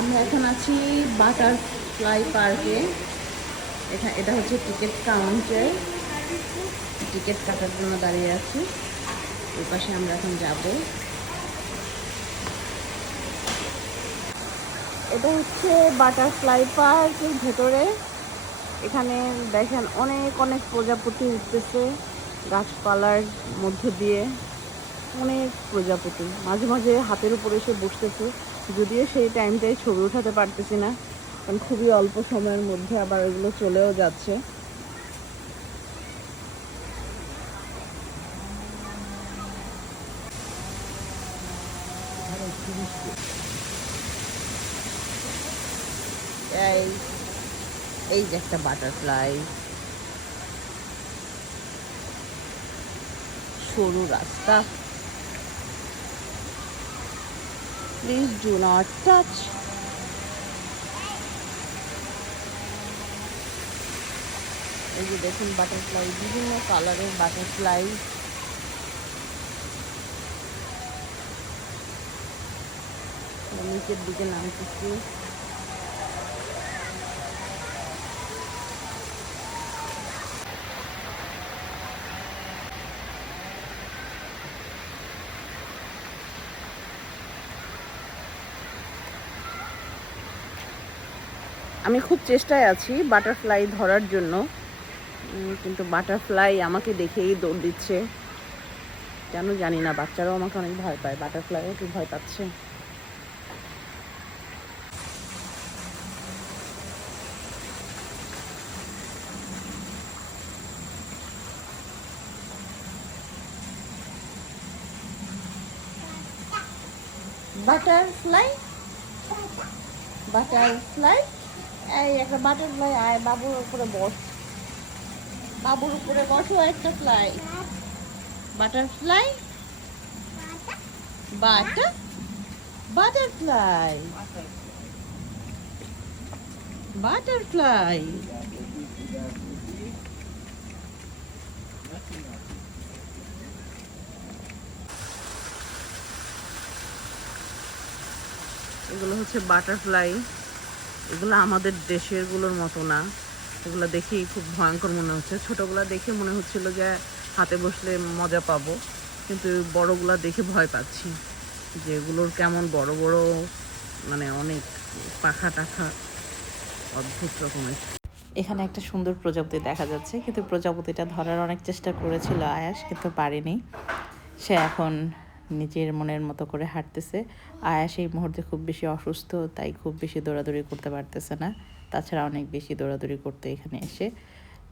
আমরা এখন আছি বাটারফ্লাই পার্কে। এটা হচ্ছে টিকিট কাউন্টার। টিকিট কাটার জন্য দাঁড়িয়ে আছি। ওই পাশে আমরা এখন যাব। এটা হচ্ছে বাটারফ্লাই পার্কের ভেতরে। এখানে দেখেন অনেক অনেক প্রজাপতি উঠতেছে গাছপালার মধ্য দিয়ে। অনেক প্রজাপতি মাঝে মাঝে হাতের উপরে এসে বসতেছে, যদিও সেই টাইমটাই ছবি উঠাতে পারতেছি না, কারণ খুবই অল্প সময়ের মধ্যে আবার এগুলো চলেও যাচ্ছে। এই এই যে একটা বাটারফ্লাই, সরু রাস্তা। Please do not touch. এই যে দেখুন বাটারফ্লাই, বিভিন্ন কালারের বাটারফ্লাই। নিচের দিকে নামতেছি। আমি খুব চেষ্টায় আছি বাটারফ্লাই ধরার জন্য, কিন্তু বাটারফ্লাই আমাকে দেখেই দৌড় দিচ্ছে। কেন জানি না, বাচ্চারাও আমাকে অনেক ভয় পায়, বাটারফ্লাইও খুব ভয় পাচ্ছে। বাটারফ্লাই, বাটারফ্লাই, এই একটা বাটারফ্লাই, আয় বাবুর উপরে বস। বাবুর উপরে বসো, একটা fly. Butterfly, butter, butterfly, butterfly. এগুলো হচ্ছে বাটারফ্লাই। এগুলো আমাদের দেশের গুলোর মতো না। এগুলো দেখেই খুব ভয়ঙ্কর মনে হচ্ছে। ছোটগুলো দেখে মনে হচ্ছিল যে হাতে বসলে মজা পাবো, কিন্তু বড়গুলো দেখে ভয় পাচ্ছি যে এগুলোর কেমন বড় বড়, মানে অনেক পাখা টাখা, অদ্ভুত রকমের। এখানে একটা সুন্দর প্রজাপতি দেখা যাচ্ছে, কিন্তু প্রজাপতিটা ধরার অনেক চেষ্টা করেছিল আয়াস, কিন্তু পারেনি। সে এখন নিজের মনের মতো করে হাঁটতেছে। আয়াস এই মুহূর্তে খুব বেশি অসুস্থ, তাই খুব বেশি দৌড়াদৌড়ি করতে পারতেছে না। তাছাড়া অনেক বেশি দৌড়াদৌড়ি করতে এখানে এসে।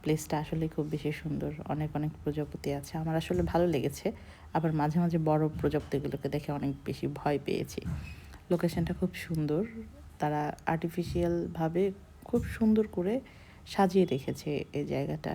প্লেসটা আসলে খুব বেশি সুন্দর, অনেক অনেক প্রজাপতি আছে। আমার আসলে ভালো লেগেছে। আবার মাঝে মাঝে বড় প্রজাপতিগুলোকে দেখে অনেক বেশি ভয় পেয়েছি। লোকেশনটা খুব সুন্দর, তারা আর্টিফিশিয়ালভাবে খুব সুন্দর করে সাজিয়ে রেখেছে এই জায়গাটা।